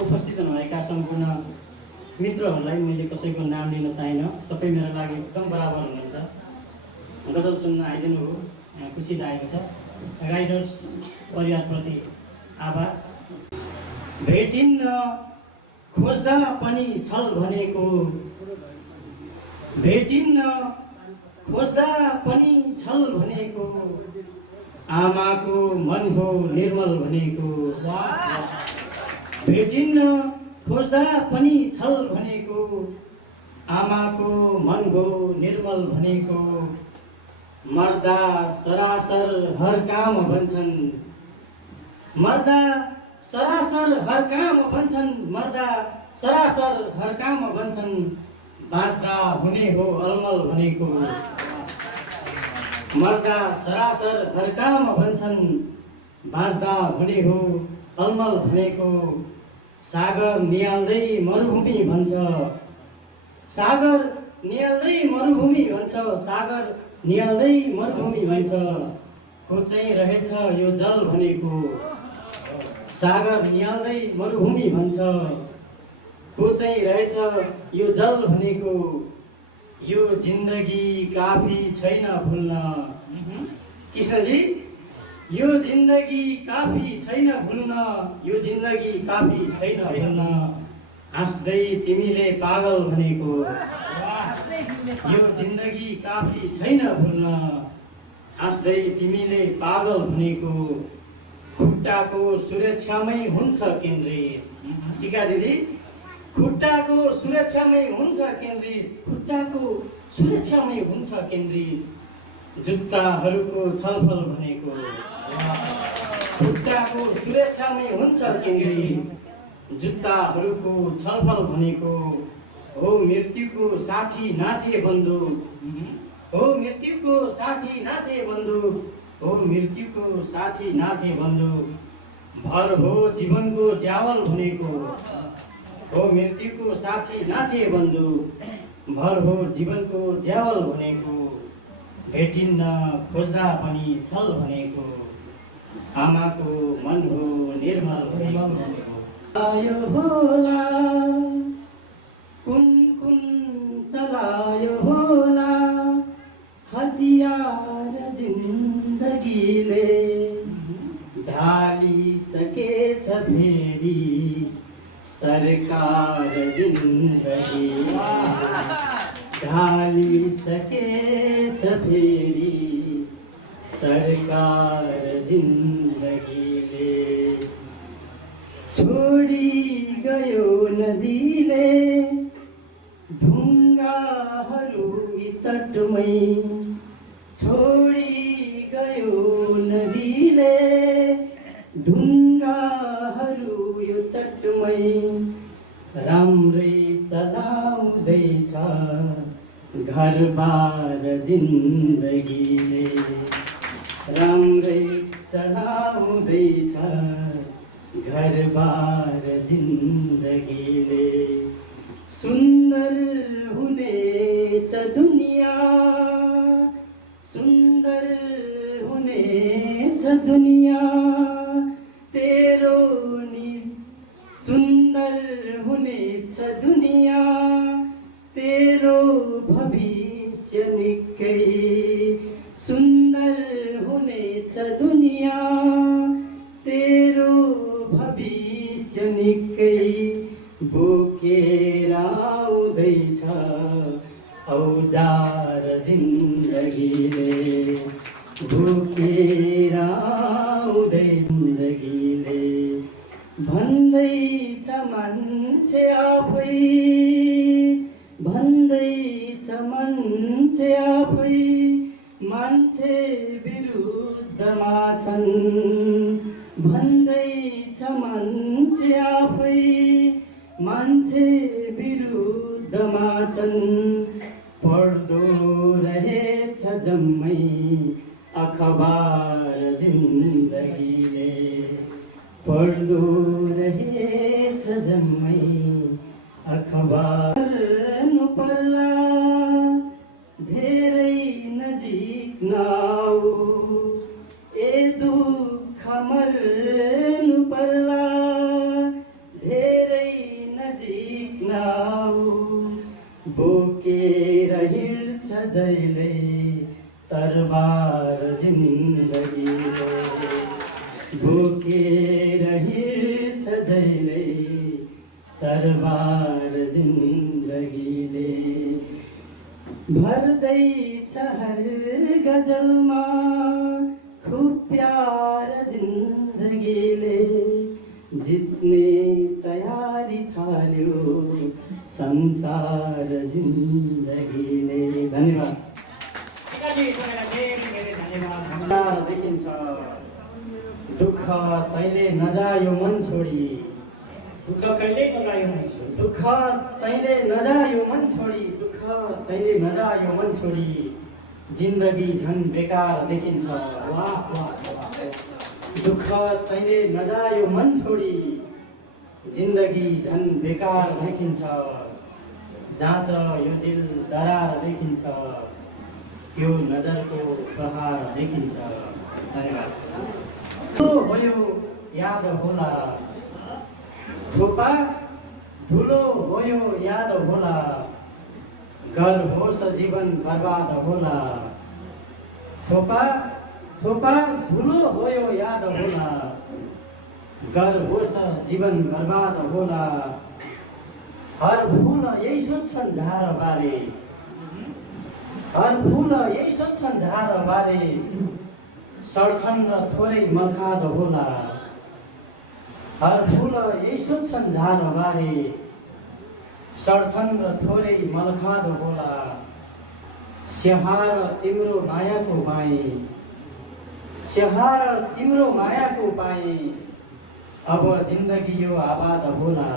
उपस्थित हुनुभएका सम्पूर्ण मित्रहरूलाई मैले कसैको नाम लिन चाहिनँ। सबै मेरो लागि एकदम बराबर हुनुहुन्छ। गजल सुन्न आइदिनु हो, खुसी लागेको छ। राइडर्स परिवारप्रति आभार। भेटिन्न खोज्दा पनि छल भनेको, भेटिन्न खोज्दा पनि छल भनेको, आमाको मन हो निर्मल भनेको। भेटिन्न खोज्दा पनि छल भनेको, आमाको मन हो निर्मल भनेको। मर्दा सरासर हर काम भन्छन्, मर्दा सरासर हर काम भन्छन्, मर्दा सरासर हर काम भन्छन्। बाँच्दा हुने हो अलमल भनेको, मर्दा सरासर हर काम भन्छन्, बाँच्दा हुने हो अलमल भनेको। सागर निहाल्दै मरुभूमि भन्छ, सागर निहाल्दै मरुभूमि भन्छ, सागर निहाल्दै मरुभूमि भन्छ। खोज्दै रहेछ यो जल भनेको, सागर निहाल्दै मरुभूमि भन्छ, खोज्दै रहेछ यो जल भनेको। यो जिन्दगी काफी छैन भुल्न, कृष्णजी यो जिन्दगी काफी छैन भुल्न, यो जिन्दगी काफी छैन भुल्न। हाँस्दै तिमीले पागल भनेको, यो जिन्दगी काफी छैन भुल्न, हाँस्दै तिमीले पागल भनेको। खुट्टाको सुरक्षामै हुन्छ केन्द्रित, टिका दिदी, खुट्टाको सुरक्षामै हुन्छ केन्द्रित, खुट्टाको सुरक्षामै हुन्छ केन्द्रित। जुत्ताहरूको छलफल भनेको, खुट्टाको सुरक्षामै हुन्छ केन्द्रित, जुत्ताहरूको छलफल भनेको। हो मृत्युको साथी नाथे बन्धु, हो मृत्युको साथी नाथे बन्धु, हो मृत्युको साथी नाथे बन्धु। भर हो जीवनको ज्यावल भनेको, हो मृत्युको साथी नाथे बन्धु, भर हो जीवनको ज्यावल भनेको। भेटिन्न खोज्दा पनि छल भनेको, आमाको मन हो निर्मल भनेको। आयो होला कुन कुन चलायो होला, हतियार जिन्दगीले ढालिसकेछ फेरि सरकार जिन्दगी, ढालिसकेछ फेरि सरकार जिन्दगीले। छोडी गयो नदीले ढुङ्गाहरू तटमै, छोडी गयो नदीले ढुङ्गाहरू यो तटमै। राम्रै चलाउँदैछ घरबार जिन्दगीले, राम्रै चलाउँदैछ घरबार जिन्दगीले। सुन्दर हुनेछ दुनिया, सुन्दर हुनेछ दुनिया तेरो नि, सुन्दर हुनेछ दुनिया तेरो भविष्य निकै। सुन्दर हुनेछ दुनिया तेरो भविष्य निकै। बोकेर आउँदैछ औजार जिन्दगीले, बोकेर आउँदै जिन्दगीले। भन्दैछ मान्छे आफै, भन्दैछ मान्छे आफै, मान्छे विरुद्धमा छन्। भन्दैछ मान्छे आफै, मान्छे विरुद्धमा छन्। पढ्दो रहेछ जम्मै अखबार जिन्दगीले, पढ्दो रहेछ जम्मै अखबार। मर्नु पर्ला धेरै नजिक नआऊ, ए दुःख मर्नु पर्ला धेरै बोकेर हिँड्छ जहिले तरबार जिन्दगीले भर्दैछ हर गजलमा खूब प्यार जिन्दगीले जित्ने तयारी थाल्यो संसार जिन्दगीले। धन्यवाद। देखिन्छ दुःख तैँले नजायो मन छोडी, दुःख कहिले नजायो मन छोडी, दुःख तैँले नजायो मन छोडी, दुःख तैँले नजायो मन छोडी, जिन्दगी झन् बेकार देखिन्छ। वाह वाह वाह। दुःख तैँले नजायो मन छोडी, जिन्दगी झन् बेकार देखिन्छ। जाँच यो दिल दरार देखिन्छ, त्यो नजरको प्रहार देखिन्छ। धन्यवाद। धुलो भयो याद होला, थोपा धुलो भयो याद होला, घर होस् जीवन बर्बाद होला। थोपा थोपा धुलो भयो याद होला, घर होस् जीवन बर्बाद होला। हर फुल यही सोच्छन् झार बारे, हर फुल यही सोच्छन् झार बारे, सड्छन् र थोरै मलखाद होला। हर फुल यही सोच्छन् झार बारे, सड्छन् र थोरै मलखाद होला। स्याहार तिम्रो मायाको पाएँ, स्याहार तिम्रो मायाको पाएँ, अब जिन्दगी यो आबाद होला,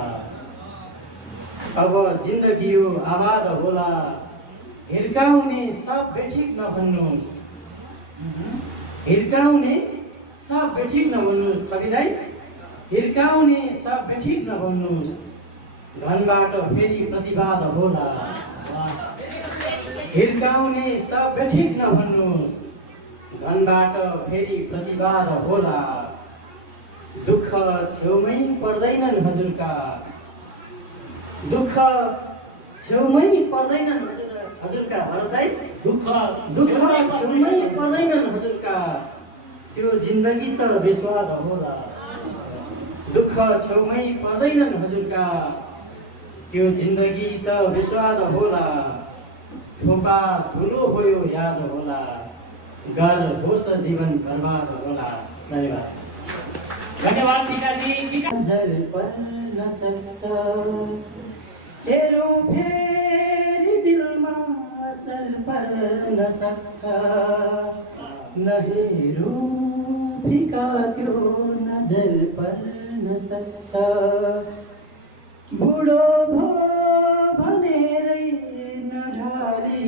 अब जिन्दगी यो आबाद होला। हिर्काउने सब बेठिक नभन्नुहोस्, हिर्काउने सब बेठिक नभन्नुहोस्। छविलाई हिर्काउने सब बेठिक नभन्नुहोस्, घनबाट फेरि प्रतिवाद होला। हिर्काउने सब बेठिक नभन्नुहोस्, घनबाट फेरि प्रतिवाद होला। दुःख छेउमै पर्दैनन् हजुरका, दुःख छेउमै पर्दैनन् हजुरका हरदाई, दुःख छेउमै पर्दैनन् हजुरका, त्यो जिन्दगी त बेस्वाद होला। दुःख छेउमै पर्दैनन् हजुरका, त्यो जिन्दगी त बेस्वाद होला। थोपा धुलो भयो याद होला, घर होस् जीवन बर्बाद होला। धन्यवाद। धन्यवाद टीकाजी। नजर पर्न सक्छ, हेरौँ फेरि दिलमा असर पर्न सक्छ। नहेरौँ फिका त्यो नजर पर्न सक्छ। बुढो भो भनेरै नढाली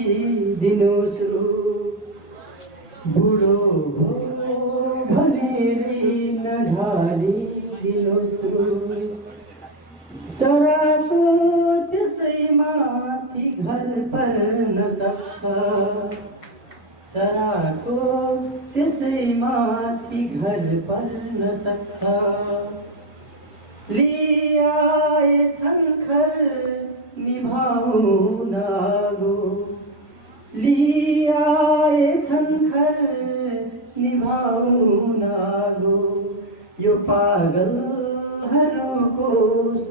दिनुहोस् रु, बुढो भो भनेरै नढाली दिनुहोस् रु। चराको त्यसै माथि घर पर्न सक्छ, चराको त्यसै माथि घर पर्न सक्छ। लिआएछन् खर निभाउन आगो, लिआएछन् खर निभाउन आगो। यो पागलहरूको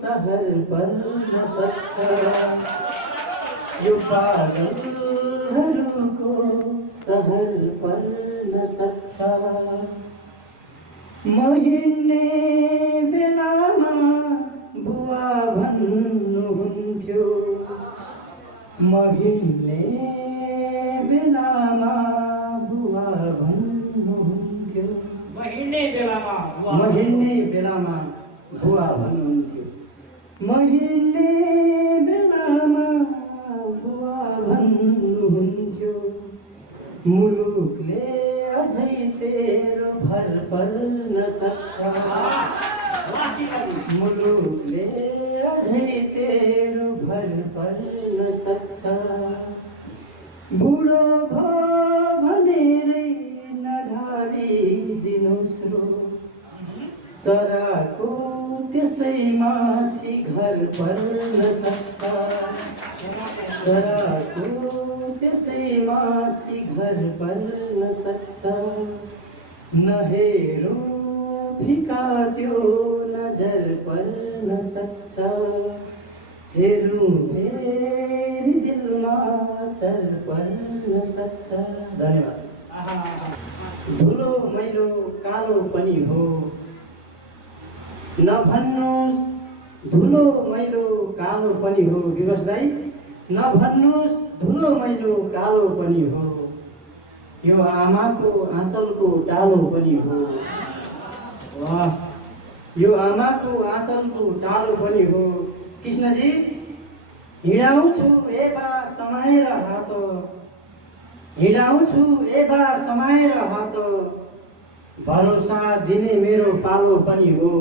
सहर बन्न सक्छ, यो पागलहरूको सहर बन्न सक्छ। म हिँड्ने बेलामा बुवा भन्नुहुन्थ्यो, म हिँड्ने बेलामा बुवा भन्नुहुन्थ्यो, म हिँड्ने बेलामा बुवा भन्नुहुन्थ्यो, म हिँड्ने बेलामा बुवा भन्नुहुन्थ्यो। मुलुकले अझै तेरो भर पर्न सक्छ, मुलुकले अझै तेरो भर पर्न सक्छ। बुढो भो भनेरै नढाली दिनुहोस् रो, चराको त्यसै माथि घर पर्न सक्छ, चराको त्यसै माथि घर पर्न सक्छ। नहेरौँ फिका त्यो नजर पर्न सक्छ, हेरौँ फेरि दिलमा असर पर्न सक्छ। धन्यवाद। धुलो मैलो कालो पनि हो, नभन्नुहोस् धुलो मैलो कालो पनि हो। विवश दाइ, नभन्नुहोस् धुलो मैलो कालो पनि हो, यो आमाको आँचलको टालो पनि हो। वाह, यो आमाको आँचलको टालो पनि हो। कृष्णजी, हिँडाउँछु ए बा समाएर हात, हिँडाउँछु ए बा समाएर हात, भरोसा दिने मेरो पालो पनि हो।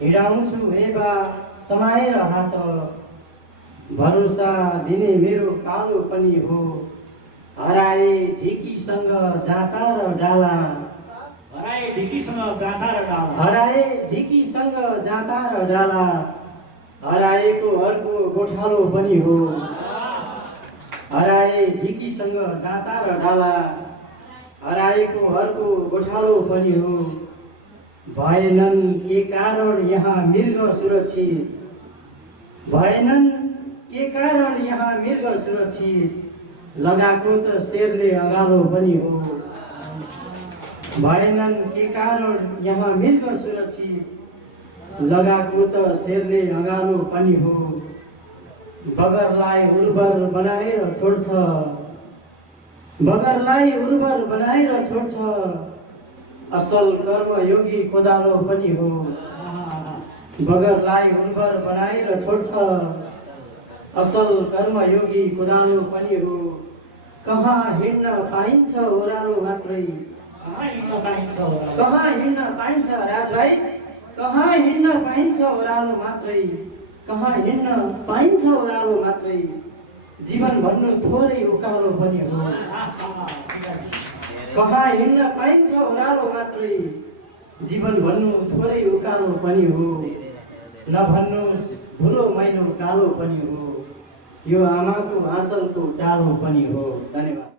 हिँडाउँछु ए बा समाएर हात, भरोसा दिने मेरो पालो पनि हो। हराए ढिकीसँग जाता र डाला, हराए ढिकीसँग जाता र डाला, हराए ढिकीसँग जाता र डाला, हराएको अर्को गोठालो पनि हो। हराए ढिकीसँग जाता र डाला, हराएको अर्को गोठालो पनि हो। भएनन् के कारण यहाँ मृग सुरक्षित, भएनन् के कारण यहाँ मृग सुरक्षित, लगाएको त शेरले अगालो पनि हो। भएनन् के कारण यहाँ मृग सुरक्षित, लगाएको त शेरले अगालो पनि हो। बगरलाई उर्वर बनाएर छोड्छ, बगरलाई उर्वर बनाएर छोड्छ, असल कर्मयोगी कोदालो पनि हो। बगरलाई उर्वर बनाएर छोड्छ, असल कर्मयोगी कोदालो पनि हो। कहाँ हिँड्न पाइन्छ ओह्रालो मात्रै, कहाँ हिँड्न पाइन्छ ओह्रालो, कहाँ हिँड्न पाइन्छ राजभाइ, कहाँ हिँड्न पाइन्छ ओह्रालो मात्रै, कहाँ हिँड्न पाइन्छ ओह्रालो मात्रै, जीवन भन्नु थोरै उकालो पनि हो। कहाँ हिँड्न पाइन्छ ओह्रालो मात्रै, जीवन भन्नु थोरै उकालो पनि हो। नभन्नुहोस् धुलो मैलो कालो पनि हो, यो आमाको आँचलको टालो पनि हो। धन्यवाद।